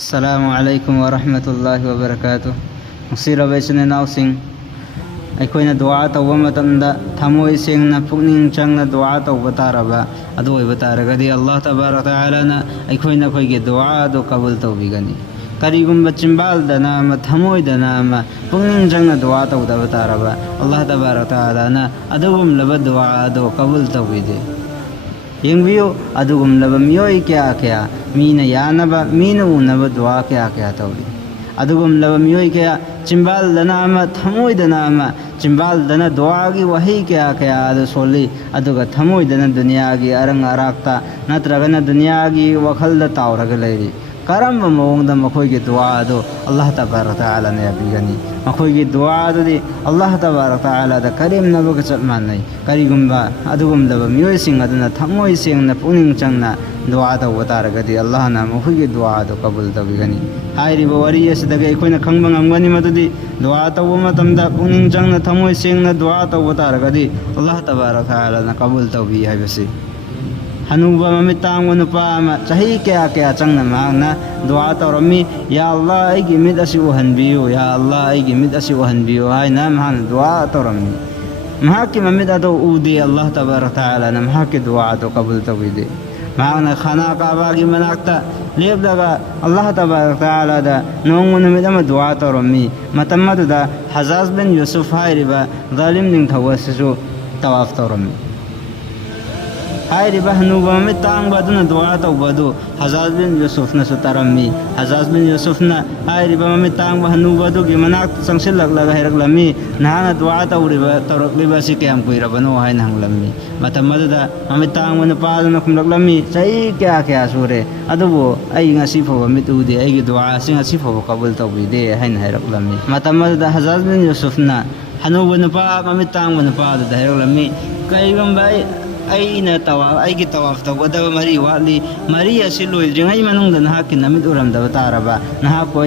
Assalamualaikum warahmatullahi wabarakatuh. Musirabay sininausing aikoina dua tawba matamda thamoi sengna pukning changna dua tawba taraba adu oiba taragadi Allah tabaraka taala na aikoina khoige dua do kabul tawbigani karigumba chimbal dana ma thamoi dana ma pukning changna dua tawda taraba Allah tabaraka taala na adugum laba dua do kabul tawbide yengbiyo adugum laba miyoi kya kya Meena यानबा Meena उनबा दुआ क्या क्या तौरी अदुगम लब मियोई क्या चिंबाल दना अमा थमोई दना अमा चिंबाल दना दुआ की वही क्या क्या अदु सोली अदुगा थमोई दना दुनिया की अरंग अराक्ता नत्रगना दुनिया की वखल द तावरग लेरी करम मोंग द मखोई की दुआ दो अल्लाह तबारक तआला ने अबिगनी मखोई की दुआ दो दी अल्लाह तबारक तआला द करीम नबो के चलमान नहीं करीगुम्बा अदुगम लब मियोई सिंग अदना थमोई सिंग न पुनिंग चंगना दुआ तौबा तारगदी अल्लाह ना मखोई दुआ दो कबूल तौबिगनी हाइरिबो वरी असदगे अखोइना खंगबा ngamgani madudi दुआ तौबा मतमदा पुनिंग चंगना थमोई सिंगना दुआ तौबा तारगदी अल्लाह तबारक तआला ना कबूल तौबी हाइबसी हनुबा ममितांग नुपा अमा चाही क्या क्या चंगना मांगना दुआ तौरमी या अल्लाह आइगी मिद असि उहनबियो या अल्लाह आइगी मिद असि उहनबियो हाइना महान दुआ तौरमी महाकी ममिद अदो उदी अल्लाह तबारक तआला ना महाकी दुआ दो कबूल तौबीदे मांगना खाना काबा की मनाक्ता लेब लगा अल्लाह तबारक तआला दा नोंग नमिदम दुआ तौरमी मतमदुदा हजाज बिन यूसुफ हाइरिबा जालिम निंग थवससु तवाफ तौरमी हाइरिबा हनुबा में तांग बादुना दुआ तौबदु हजाज बिन यूसुफ न सुतरमी हजाज बिन यूसुफ न हाइरिबा में तांग हनुबदु की मनाक संसिल लगा हेरगलमी नहाना दुआ तौरिबा तौरकलिबा सि क्याम कुइरबनो हाइन हंगलमी मतमदुदा ममित तांग वन पादुना खुमलकलमी सही क्या क्या सुरे अदुबो आई ngasi फो मित उदे आई दुआ सिंग ngasi फो कबूल तौबिदे हाइन हेरगलमी मतमदुदा हजाज बिन यूसुफ न हनुबा न पा ममित तांग वन पादु हेरगलमी कईगम भाई अना तवाफ तवाफ तौगदब मरी वाली मरी असी लोइद्रिङै मनुङदा नहाकी नमित उरमदब तारबा नहाको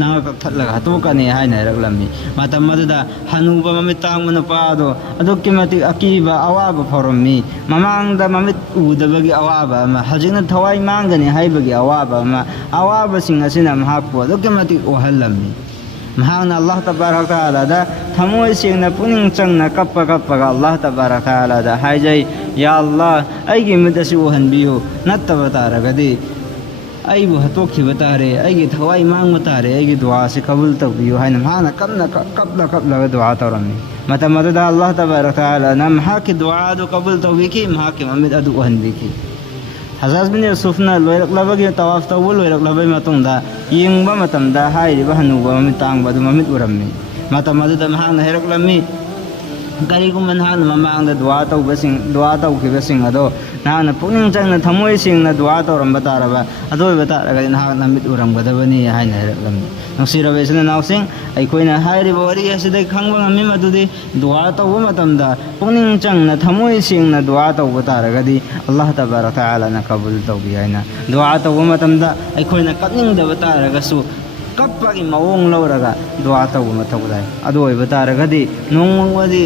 नंग कक्थलगा हतोकने हाइन हेरगलमी मतमदुदा हनुबा ममित तांग नुपादो अदुक्की मतिक अकीबा अवाबा फौरमी ममांगदा ममित उदबगी अवाबा अमा हजिंगना थवाई मांगनी हाइबगी अवाबा अमा अवाबसिंग असिना महाको अदुक्की मतिक ओहलमी महान अल्लाह तबारक तआला दा थमोई सिंगना पुनिंग चंगना कप्पा कप्पा अल्लाह तबारक तआला दा हाइजै या अल्लाह आइगी मिदसि ओहनबियो नत्तबा तारगदी आइबु हतोखिबा तारे आइगी थवाई मांगबा तारे आइगी दुआ से कबूल तौबियो हाइना माना कपला दुआ तौरमी मतमदुदा अल्लाह तबारक तआला ना महाकी दुआ दो कबूल तौबिकी महाकी ममिद अदु ओहनबिकी हजाज बिन यूसुफ न लोइरकलबगी तवाफ तौबु लोइरकलबई मतुंगदा यिंगबा मतमदा हाइरिबा हनुबा ममित तांगबदु ममित उरम्मी मतमदुदा महान हेरकलमी करीगुम नहान ममांगदा दुआ तौखिबसिंग अदो नहान पुनिंग चंगना थमोई सिंगना दुआ तौरम्बा तारबा अदोइबा तारगदि नहान नमित उरमगदबनी हाइन हेरकलमी नुसिरबे सिननाउसिंग अइखोइना हाइरिबा वरि असिदै खंगबा ngami madudi दुआ तौबा मतमदा पुनिंग चंगना थमोई सिंगना दुआ तौबा तारगदि अल्लाह तबारक तआला ना कबूल तौबि हाइना दुआ तौबा मतमदा अइखोइना कनिंगदबा तारगसु कप्पगी मवोंग लौरगा दुआ तौबा मतौदाय अदोइबा तारगदि नोंगवदि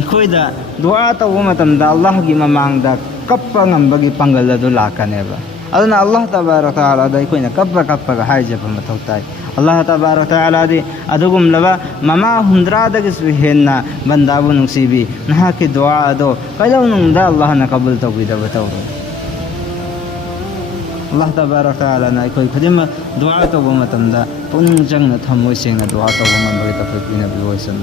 अखोइदा दुआ तौबा मतमदा अल्लाह की ममांगदा कप्पा ngambagi pangal adu lakaneba aduna Allah tabarak taala da अखोइना कप्पा हाइजेबा मतौताय अल्लाह तबारक तआला दि अदुगुम लबा ममा हुंद्रादगिस हेन्ना बंदाबु नुसीबी नहा की दुआ अदो कयलौनुंदा अल्लाह ना कबूल तौबिदबा तौरो अल्लाह तबारक तआला ना अखोइ खुदिमा दुआ तौबा मतमदा पुनिंग चंगना थमोइ सेंगना दुआ तौबा ngambagi तफकीना बिवसन